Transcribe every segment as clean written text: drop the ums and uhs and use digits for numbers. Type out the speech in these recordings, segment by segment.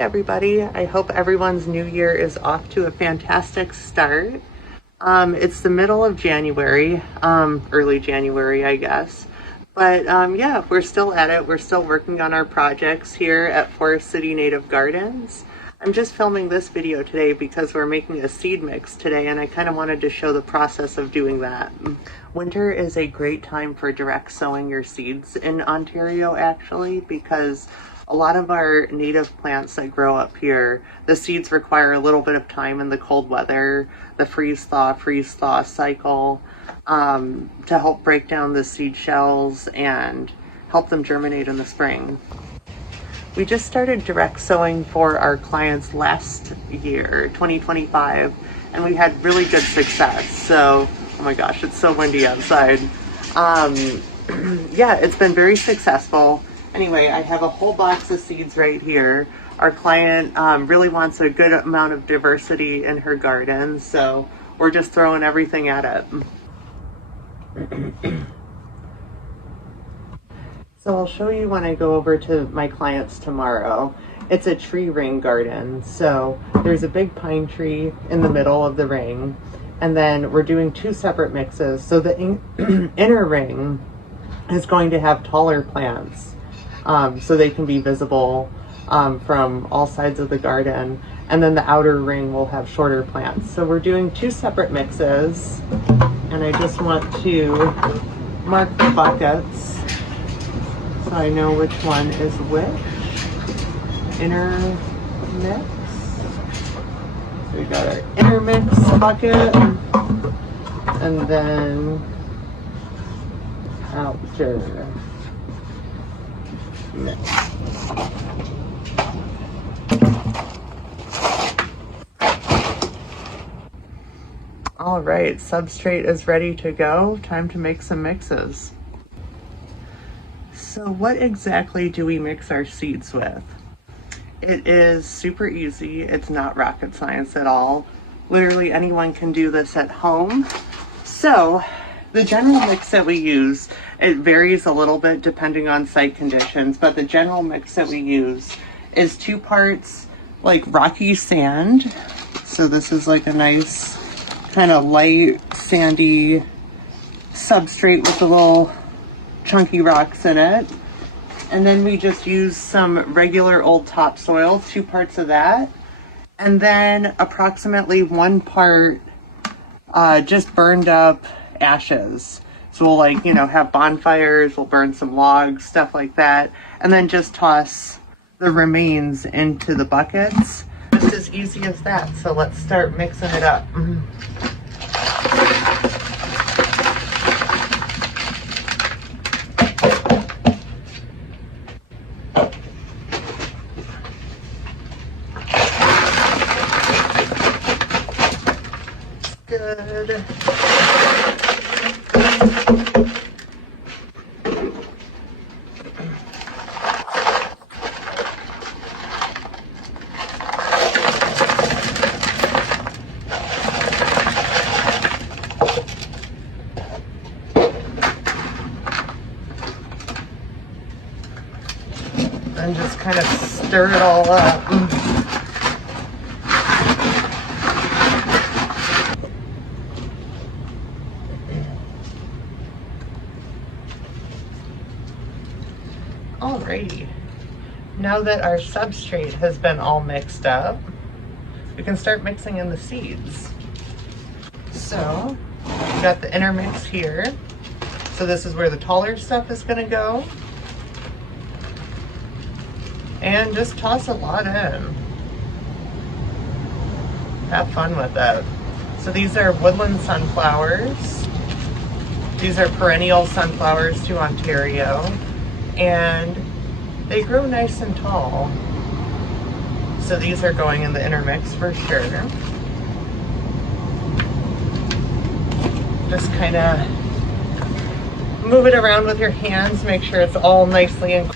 everybody. I hope everyone's new year is off to a fantastic start. It's the middle of January, early January, I guess. But yeah, we're still at it. We're still working on our projects here at Forest City Native Gardens. I'm just filming this video today because we're making a seed mix today, and I kind of wanted to show the process of doing that. Winter is a great time for direct sowing your seeds in Ontario, actually, because a lot of our native plants that grow up here, the seeds require a little bit of time in the cold weather, the freeze-thaw cycle, to help break down the seed shells and help them germinate in the spring. We just started direct sowing for our clients last year, 2025, and we had really good success. So, oh my gosh, it's so windy outside. Yeah, it's been very successful. Anyway, I have a whole box of seeds right here. Our client really wants a good amount of diversity in her garden, so we're just throwing everything at it. So I'll show you when I go over to my clients tomorrow. It's a tree ring garden, so there's a big pine tree in the middle of the ring, and then we're doing two separate mixes. So the inner ring is going to have taller plants, so they can be visible from all sides of the garden, and then the outer ring will have shorter plants. So we're doing two separate mixes, and I just want to mark the buckets so I know which one is which. Inner mix. So we got our inner mix bucket, and then outer mix. All right, substrate is ready to go. Time to make some mixes. So what exactly do we mix our seeds with? It is super easy. It's not rocket science at all. Literally anyone can do this at home. So the general mix that we use, it varies a little bit depending on site conditions, but the general mix that we use is 2 parts like rocky sand. So this is like a nice kind of light sandy substrate with a little chunky rocks in it. And then we just use some regular old topsoil, 2 parts of that. And then approximately 1 part just burned up ashes. So we'll have bonfires, we'll burn some logs, stuff like that. And then just toss the remains into the buckets. Just as easy as that. So let's start mixing it up. Good. And just kind of stir it all up. Alrighty, now that our substrate has been all mixed up, we can start mixing in the seeds. So, we got the inner mix here. So this is where the taller stuff is gonna go. And just toss a lot in. Have fun with it. So these are woodland sunflowers. These are perennial sunflowers to Ontario. And they grow nice and tall. So these are going in the inner mix for sure. Just kind of move it around with your hands, make sure it's all nicely in.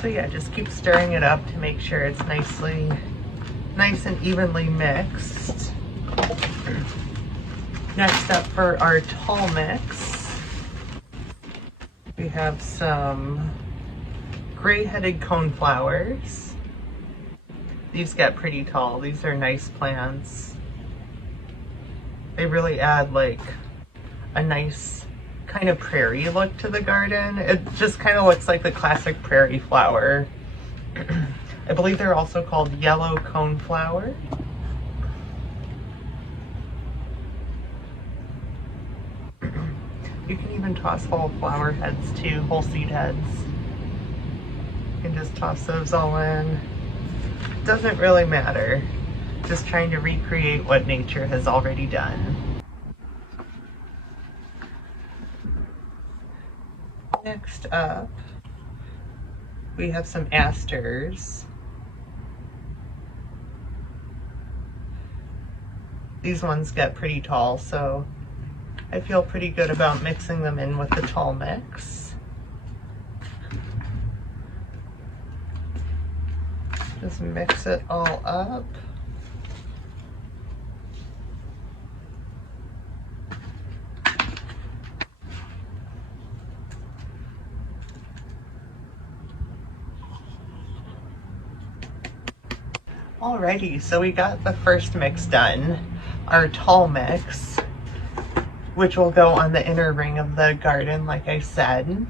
So yeah, just keep stirring it up to make sure it's nice and evenly mixed. Next up for our tall mix, We have some gray-headed coneflowers. These get pretty tall. These are nice plants. They really add like a nice kind of prairie look to the garden. It just kind of looks like the classic prairie flower. I believe they're also called yellow coneflower. You can even toss whole flower heads too, whole seed heads. You can just toss those all in. Doesn't really matter. Just trying to recreate what nature has already done. Next up, we have some asters. These ones get pretty tall, so I feel pretty good about mixing them in with the tall mix. Just mix it all up. Alrighty, so we got the first mix done, our tall mix, which will go on the inner ring of the garden, like I said.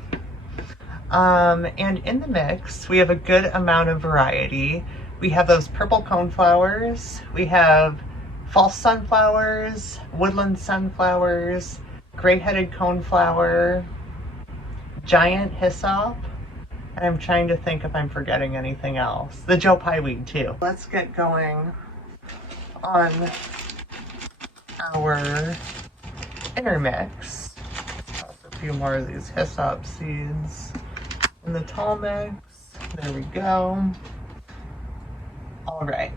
And in the mix, we have a good amount of variety. We have those purple coneflowers, we have false sunflowers, woodland sunflowers, gray-headed coneflower, giant hyssop, and I'm trying to think if I'm forgetting anything else. The Joe Pye weed too. Let's get going on our intermix. Toss a few more of these hyssop seeds in the tall mix. There we go. All right.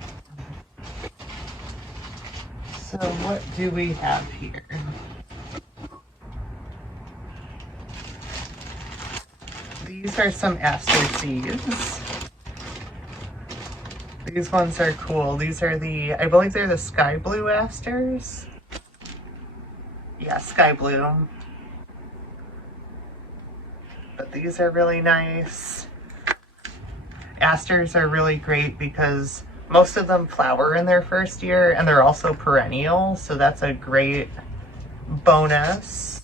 So what do we have here? These are some aster seeds. These ones are cool. These are the, I believe they're the sky blue asters. Yeah, sky blue. But these are really nice. Asters are really great because most of them flower in their first year and they're also perennial, so that's a great bonus.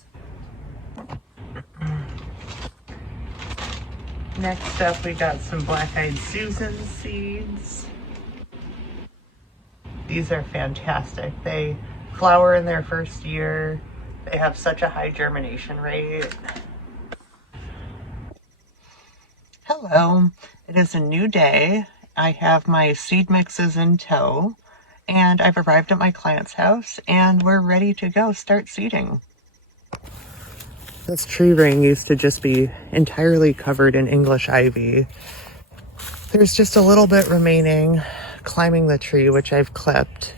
Next up, we got some black-eyed Susan seeds. These are fantastic. They flower in their first year. They have such a high germination rate. Hello, it is a new day. I have my seed mixes in tow, and I've arrived at my client's house, and we're ready to go start seeding. This tree ring used to just be entirely covered in English ivy. There's just a little bit remaining climbing the tree, which I've clipped.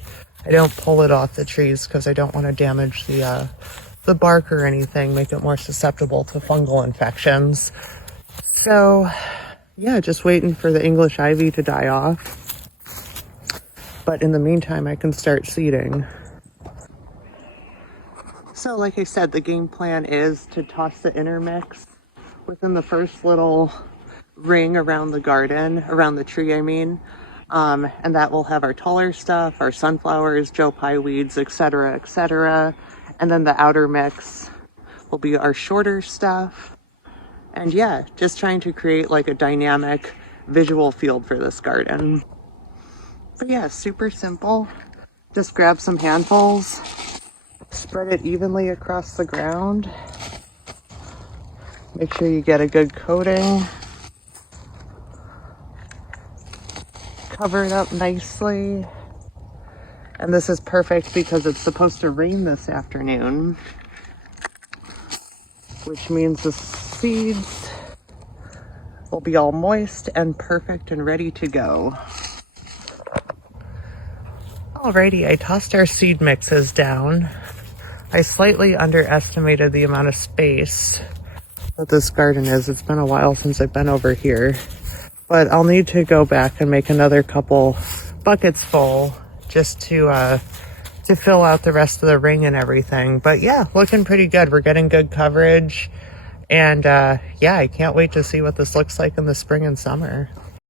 I don't pull it off the trees because I don't want to damage the bark or anything, make it more susceptible to fungal infections. So yeah, just waiting for the English ivy to die off. But in the meantime, I can start seeding. So like I said, the game plan is to toss the intermix within the first little ring around the garden, around the tree I mean. And that will have our taller stuff, our sunflowers, Joe Pye weeds, etc., etc. And then the outer mix will be our shorter stuff. And yeah, just trying to create like a dynamic visual field for this garden. But yeah, super simple. Just grab some handfuls. Spread it evenly across the ground. Make sure you get a good coating. Cover it up nicely. And this is perfect because it's supposed to rain this afternoon, which means the seeds will be all moist and perfect and ready to go. Alrighty, I tossed our seed mixes down. I slightly underestimated the amount of space that this garden is. It's been a while since I've been over here, but I'll need to go back and make another couple buckets full just to fill out the rest of the ring and everything. But yeah, looking pretty good. We're getting good coverage And yeah, I can't wait to see what this looks like in the spring and summer.